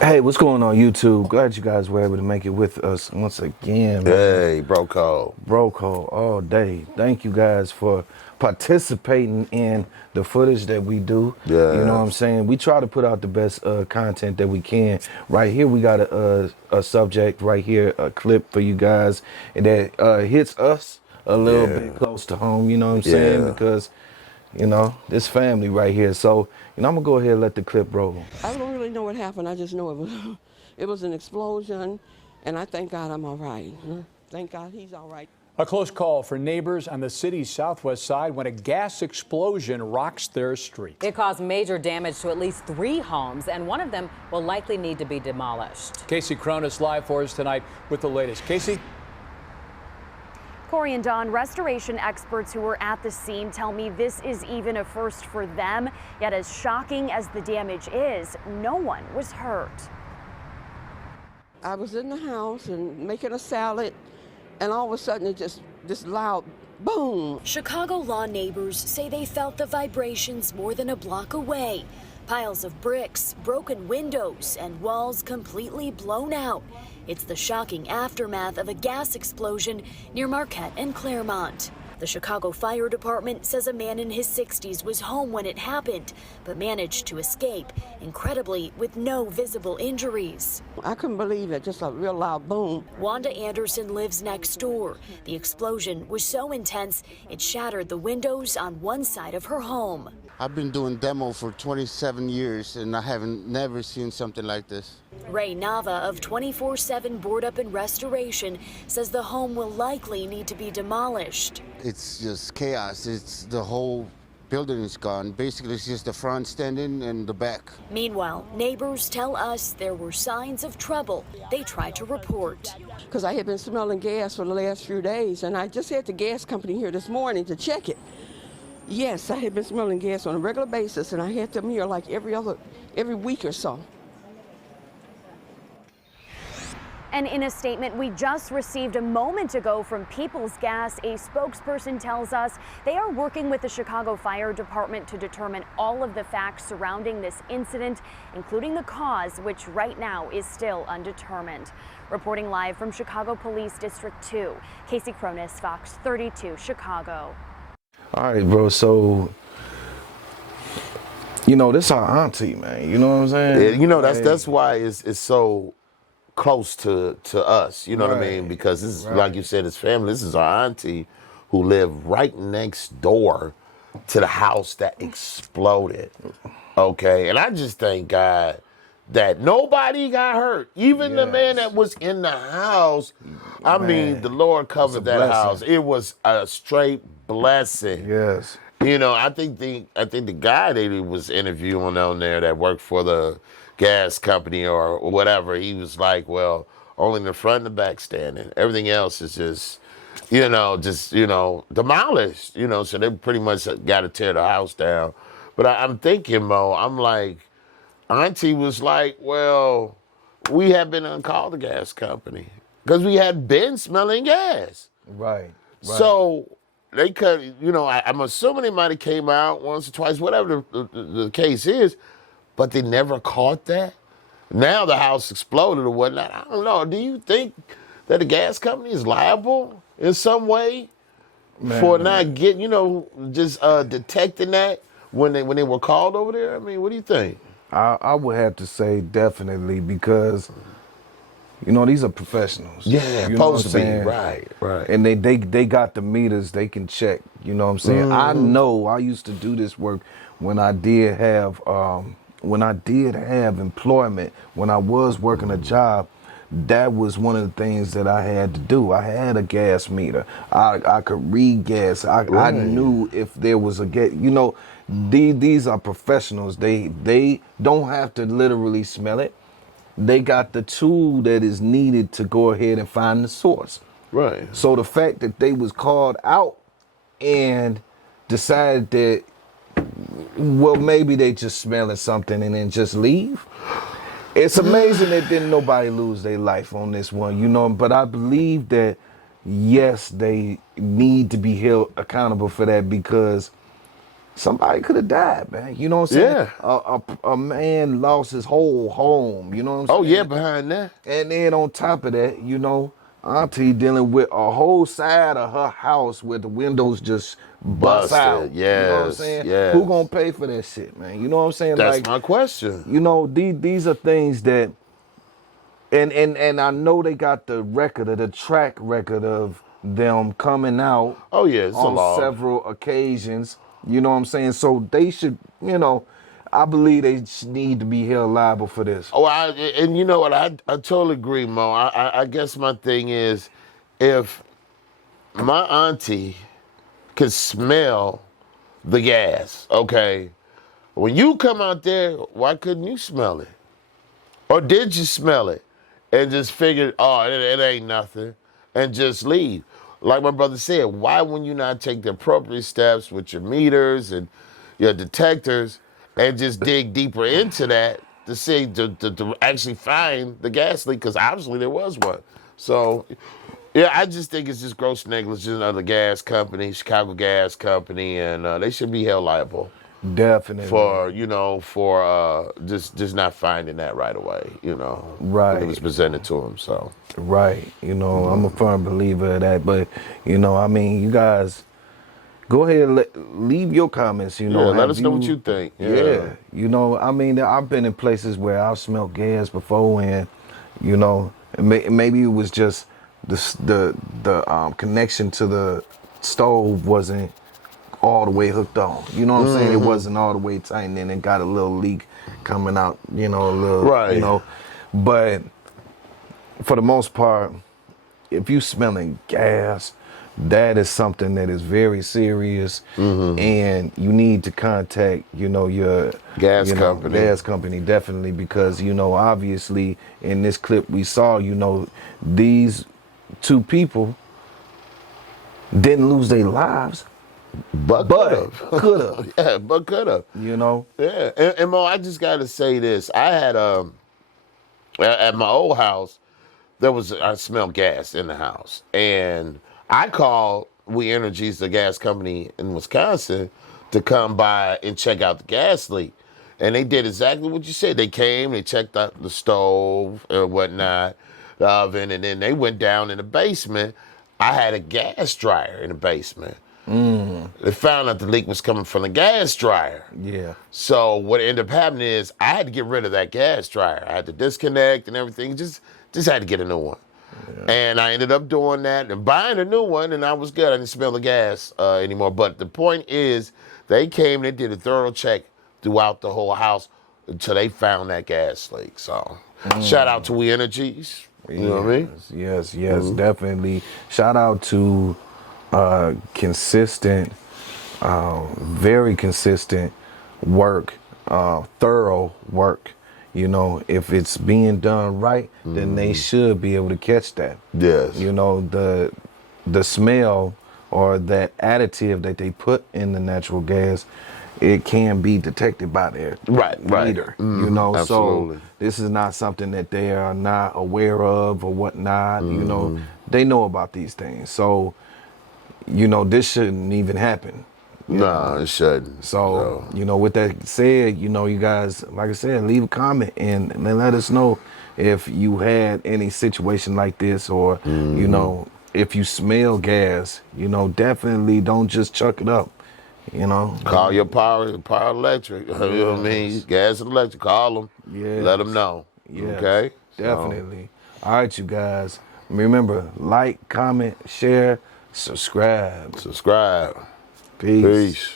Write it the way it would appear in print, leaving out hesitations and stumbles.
Hey, what's going on YouTube? Glad you guys were able to make it with us once again, man. Hey, bro, code. Bro code all day. Thank you guys for participating in the footage that we do. You know what I'm Yes. saying? We try to put out the best content that we can. Right here, we got a subject right here, a clip for you guys that hits us a little bit Yeah. close to home. You know what I'm saying? Yeah. Because this family right here. So, I'm gonna go ahead and let the clip roll. I don't really know what happened. I just know it was an explosion, and I thank God I'm all right. Thank God he's all right. A close call for neighbors on the city's southwest side when a gas explosion rocks their street. It caused major damage to at least 3 homes, and one of them will likely need to be demolished. Casey Cronus live for us tonight with the latest. Casey? Corey and Don, restoration experts who were at the scene tell me this is even a first for them. Yet as shocking as the damage is, no one was hurt. I was in the house and making a salad, and all of a sudden it just this loud boom. Chicago law neighbors say they felt the vibrations more than a block away. Piles of bricks, broken windows, and walls completely blown out. It's the shocking aftermath of a gas explosion near Marquette and Claremont. The Chicago Fire Department says a man in his 60s was home when it happened, but managed to escape, incredibly with no visible injuries. I couldn't believe it, just a real loud boom. Wanda Anderson lives next door. The explosion was so intense, it shattered the windows on one side of her home. I've been doing demo for 27 years and I haven't never seen something like this. Ray Nava of 24/7 Board Up and Restoration says the home will likely need to be demolished. It's just chaos. It's the whole building is gone. Basically, it's just the front standing and the back. Meanwhile, neighbors tell us there were signs of trouble they tried to report. Because I had been smelling gas for the last few days, and I just had the gas company here this morning to check it. Yes, I had been smelling gas on a regular basis, and I had them here like every week or so. And in a statement we just received a moment ago from People's Gas, a spokesperson tells us they are working with the Chicago Fire Department to determine all of the facts surrounding this incident, including the cause, which right now is still undetermined. Reporting live from Chicago Police District 2, Casey Cronus, Fox 32, Chicago. All right, bro. So, this our auntie, man. You know what I'm saying? That's why it's so close to us. You know what I mean? Right. Because this is, like you said, it's family. This is our auntie who lived right next door to the house that exploded. Okay, and I just thank God that nobody got hurt. Even the man that was in the house. I mean, the Lord covered that blessing. house. It was a straight blessing. Yes. I think the guy that he was interviewing on there that worked for the gas company or whatever, he was like, well, only the front and the back standing. Everything else is just demolished. So they pretty much got to tear the house down. But I'm thinking, Mo, I'm like, Auntie was like, well, we have been on call the gas company because we had been smelling gas. Right. So they could, I'm assuming they might have came out once or twice, whatever the case is, but they never caught that. Now the house exploded or whatnot. I don't know. Do you think that the gas company is liable in some way for not getting, just detecting that when they were called over there? I mean, what do you think? I would have to say definitely because, these are professionals. Yeah, supposed to be. Right. And they got the meters they can check. You know what I'm saying? I know I used to do this work when I did have employment, when I was working a job. That was one of the things that I had to do. I had a gas meter. I could read gas. I knew if there was a gas. These are professionals. They don't have to literally smell it. They got the tool that is needed to go ahead and find the source. Right. So the fact that they was called out and decided that, well, maybe they just smelling something and then just leave. It's amazing that didn't nobody lose their life on this one, but I believe that, yes, they need to be held accountable for that because somebody could have died, man. You know what I'm saying? Yeah. A man lost his whole home. You know what I'm saying? Oh yeah, behind that. And then on top of that, you know, Auntie dealing with a whole side of her house where the windows just bust out. Busted. You know what I'm Yes. saying? Yes. Who gonna pay for that shit, man? You know what I'm saying? That's like, my question. you know, these are things that, and I know they got the record of the track record of them coming out. Oh yeah, it's a on law. several occasions. You know what I'm saying? So they should, you know, I believe they need to be held liable for this. Oh, and you know what? I totally agree, Mo. I guess my thing is, if my auntie could smell the gas, okay, when you come out there, why couldn't you smell it? Or did you smell it and just figured, oh, it ain't nothing, and just leave? Like my brother said, why wouldn't you not take the appropriate steps with your meters and your detectors and just dig deeper into that to see, to actually find the gas leak? Because obviously there was one. So, yeah, I just think it's just gross negligence of the gas company, Chicago Gas Company, and they should be held liable Definitely. for, you know, for just not finding that right away, you know. Right. When it was presented to them, so. Right. You know, I'm a firm believer of that. But, you know, I mean, you guys, go ahead and leave your comments, you know. Yeah, let have us know what you think. Yeah. You know, I mean, I've been in places where I've smelled gas before and, you know, maybe it was just the connection to the stove wasn't all the way hooked on. You know what I'm saying? It wasn't all the way tight, and then it got a little leak coming out, you know, a little, Right. you know. But for the most part, if you smelling gas, that is something that is very serious, and you need to contact, you know, your Gas company. gas company, definitely, because, you know, obviously in this clip we saw, you know, these two people didn't lose their lives, But could have, yeah, but could have. you know. Yeah, and Mo, I just got to say this. I had at my old house, I smelled gas in the house, and I called We Energies, the gas company in Wisconsin, to come by and check out the gas leak, and they did exactly what you said. They came, they checked out the stove and whatnot, the oven, and then they went down in the basement. I had a gas dryer in the basement. They found out the leak was coming from the gas dryer. Yeah. So what ended up happening is I had to get rid of that gas dryer. I had to disconnect and everything. Just had to get a new one. Yeah. And I ended up doing that and buying a new one, and I was good. I didn't smell the gas anymore. But the point is, they came and they did a thorough check throughout the whole house until they found that gas leak. So shout out to We Energies. You know what I mean? Yes, definitely. Shout out to consistent, very consistent work, thorough work. You know, if it's being done right, then they should be able to catch that. Yes. You know, the smell or that additive that they put in the natural gas, it can be detected by their meter. You know, absolutely. so this is not something that they are not aware of or whatnot. You know, they know about these things. So, you know, this shouldn't even happen. No, it shouldn't. So, you know, with that said, you know, you guys, like I said, leave a comment and then let us know if you had any situation like this or, you know, if you smell gas, you know, definitely don't just chuck it up, you know. Call your power electric. You know what I mean? Gas and electric, call them. Yes. Let them know. Yes, Okay? definitely. All right, you guys. Remember, like, comment, share, subscribe. Subscribe. Peace. Peace.